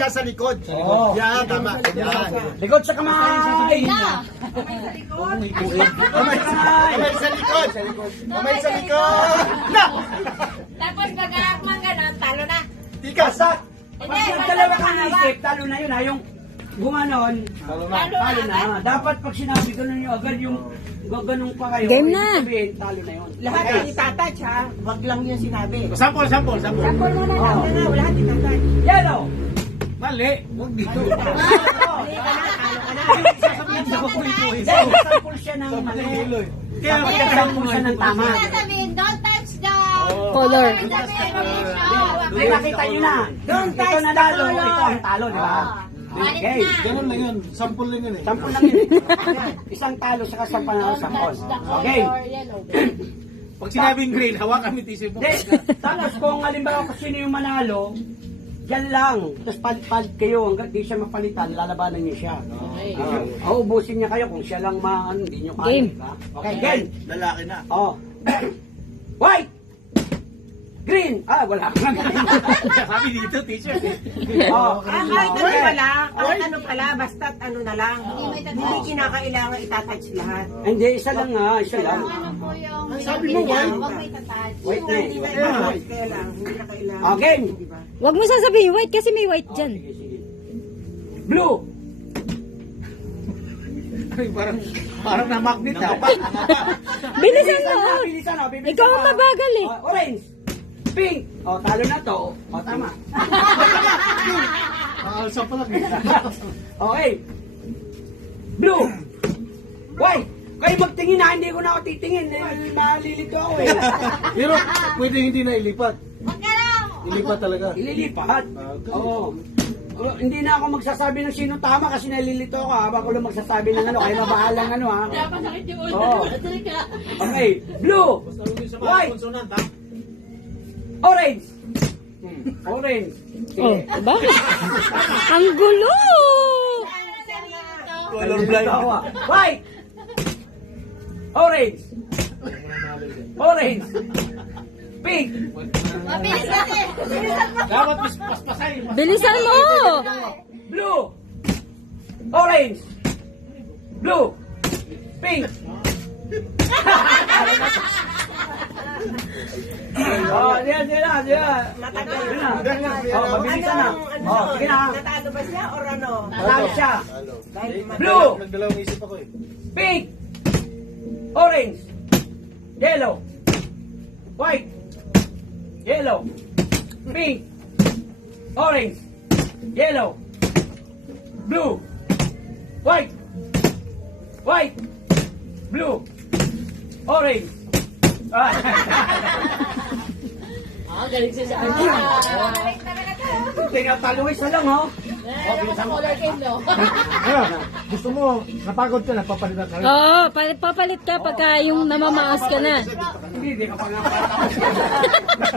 yan sa likod. Oo. Yan, tama. Yan. Likod sa kamay! Kamay sa likod. Kamay sa likod. Na! Tapos pag-aak man gano'n, talo na. Tikas. Pag nagdalawa ka na isip, talo na yun ha, yung gumanon, talo na. Dapat pag sinabi ko nyo agad yung gaganong pa kayo, Game na. sabihin, talo na yun. Lahat ay itatouch ha. Wag lang yung sinabi. Sample. Sample mo na lang. Oh. Lahat itatouch. Yellow! Mali. Huwag dito. Mali ka na, talo ka na. Sasabihin sa kukuhin-kuhin. Sample siya ng mali. Kaya Sample siya ng tama. Sasabihin, don't touch the Color. May nakita nyo na. Don't touch Ito nanalo, the color. ito ang talo, di ba? Okay. Ganun lang yun. Sample lang yun eh. Sampol lang yun. Isang talo sa isang panalo sampol. Okay. Pag sinabing green, hawakan mo tisip mo. Tapos kung halimbawa kung sino yung manalo, yan lang. Tapos palit-palit kayo hanggang di siya mapalitan, lalabanan niyo siya. Ubusin niya kayo kung siya lang hindi niyo kaya. Game. Diba? Okay, game. Lalaki na. Oh. White! Green! Ah, wala pa lang. Sabi dito, teacher. Oh. Kahit ano pala, basta't ano na lang. Hindi kinakailangan itatouch lahat. Hindi, isa lang nga, isa lang. Ano po yung... Sabi mo, white. Huwag may tatouch. Wait na Hindi na eh. itatouch, kaya lang. Hindi na kailangan. Oh, game. Diba? Huwag mo sasabihin white kasi may white dyan. Sige, sige. Blue! Parang na-magnet ha. Bilisan mo! Bilisan na, bilisan Ikaw ang na. mabagal eh. Oh, orange! Pink! Oh, talo na to. Oh, tama. Nakakalsa pa lang eh. Okay. Blue! White! Kayo magtingin na, hindi ko na ako titingin. Malilito ako eh. Pero pwede hindi na ilipat. Huwag ka lang. Ilipat talaga. Ililipat. Oo. Oh, hindi na ako magsasabi ng sino tama kasi nalilito ako ha. Baka ko lang magsasabi ng ano. Kayo mabahalang ano ha. Napasakit yung ulo. Oo. Okay. Blue! White! Orange! Orange. Oh, diba? Ang gulo! Color blind. White! Orange! Orange! Pink! Mabilis kasi. Bilisan mo. Dapat mas paspasay. Bilisan mo! Blue! Orange! Blue! Pink! Oh, diyan. Matagal. Oh, mabilisan na. Oh, sige na. Natalo ba siya or ano? Natalo siya. Dahil Blue! Nagdalawang isip ako eh. Pink! Orange! Yellow! White! Yellow! Pink! Orange! Yellow! Blue! White! White! Blue! Orange! Ah. Galing siya sa akin. Galing talaga to. Tingnan, talo isa lang, oh. Color game, no? Gusto mo, napagod ka, nagpapalitan ka. Oo, papalit ka pagka yung namamaas ka na. Hindi ka pa nga patapos.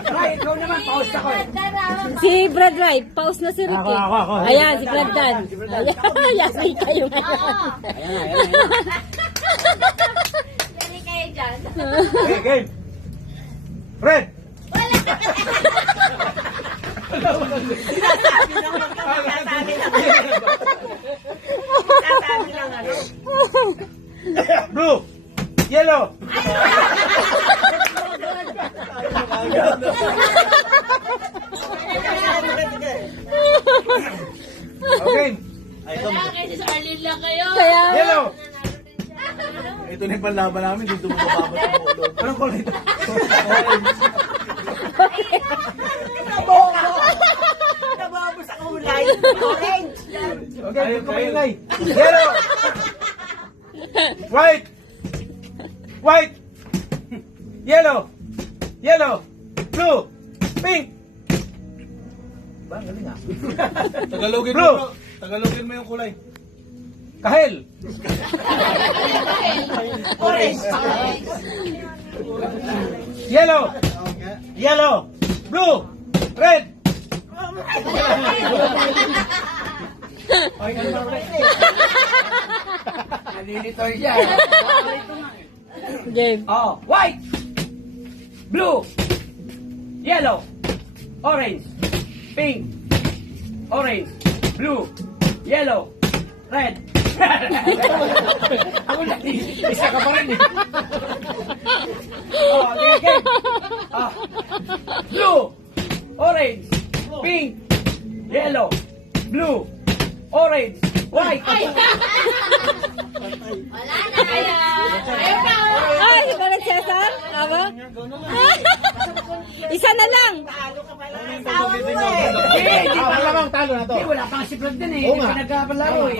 Right, ikaw naman, pause ako eh. Si Brad Wright, pause na si Ricky. Ako. Ayan, si Brad Dan. Ayan, kayo ngayon. Ayan. Galing kayo dyan. Okay, game. Red. Tatabi lang ano. Blue. Yellow. Okay. Ay, ito. Wala kayo sa Arlene lang kayo. Kaya, Yellow. Ito na yung panlaban namin, dito mo mababot ang ulo. Anong kulay ito? Nababo sa kulay. Orange. Okay, huwag ka maingay. Yellow. White. White. Yellow. Yellow. Blue. Pink. Ba, galing ah. Tagalogin Blue. mo. Tagalogin mo yung kulay. Kahel. Orange. Yellow. Yellow. Blue. Red. Nalilito siya. game. Oh, white, blue, yellow, orange, pink, orange, blue, yellow, red. Ako na, isa ka pa rin eh. Okay. Blue, orange, pink, yellow, blue, orange, white. Wala na. Ayaw pa. Ay, si Kuya Cesar? Aba? Isa na lang. Malamang talo na to. Hindi, wala pang siplad din eh. Oo Hindi nga. pa nagkapalaro eh.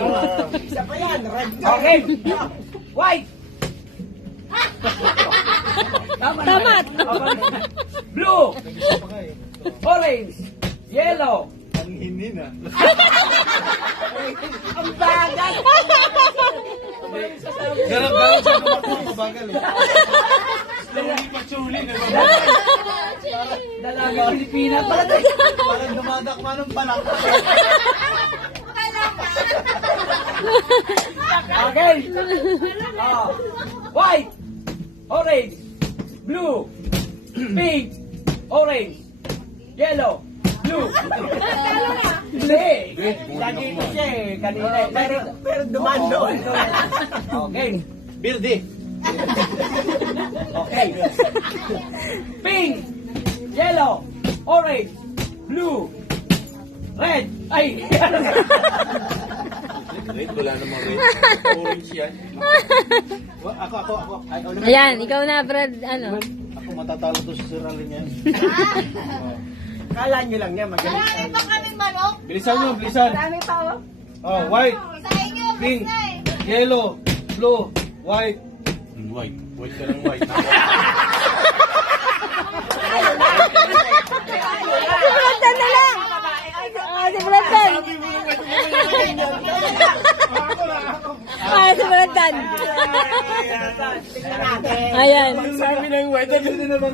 Isa pa yan, red. Okay. White. Tama. Blue. Orange. Yellow. Ang hinin ah. Ang bagal. Garang siya kabagal eh. Hindi pa chuli. Dalaga Pilipina pala. Parang dumadakma ng palak. Okay. White. Orange. Blue. Pink. Orange. Yellow. Blue. Hindi. Lagi ito siya eh. Kanina eh. Pero dumaan doon. Okay. Birdi. Okay. Pink. Yellow. Orange. Blue. Red. Ay. Red, wala namang red. Orange yan. Ako. Ay, ako naman. Ayan, ikaw na, Brad. Ano? Ako matatalo to sa Sir Alin yan. Kala nyo lang niya, magaling. Marami pa kaming manok. Bilisan nyo, bilisan. Marami pa, oh. Oh, white, Sa inyo, pink, basta eh. yellow, blue, white. White. White ka lang white. Si Bradan na lang. Si Bradan. Si Bradan. Tingnan natin. Ayan. Sabi ng white, ano na naman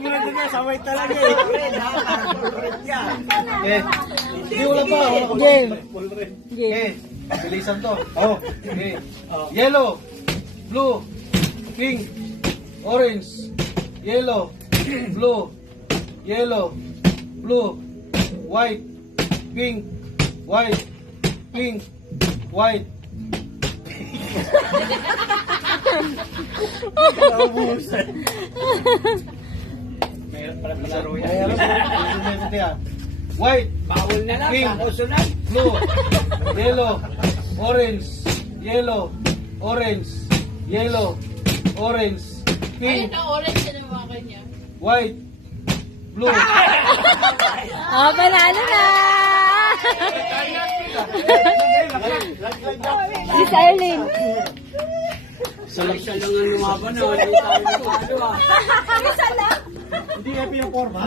ginagawa sa white talaga eh. Red, ha? Red yan. Eh, hindi wala pa. Game. Full red. Game. Eh, bilisan to. Oh, okay. Yellow, blue, pink, orange, yellow, blue, yellow, blue, white, pink, white, pink, white. Naubusan. Meron pala palaro Ay, yan. alam mo, white, Bawal na lang. Pink. Kakusunod. blue, yellow, orange, yellow, orange, yellow, orange, pink, white, blue. Oh, panalo na. Si Arlene. Isa lang ang lumaban. Hindi tayo napalo ah. Hindi happy yung forma.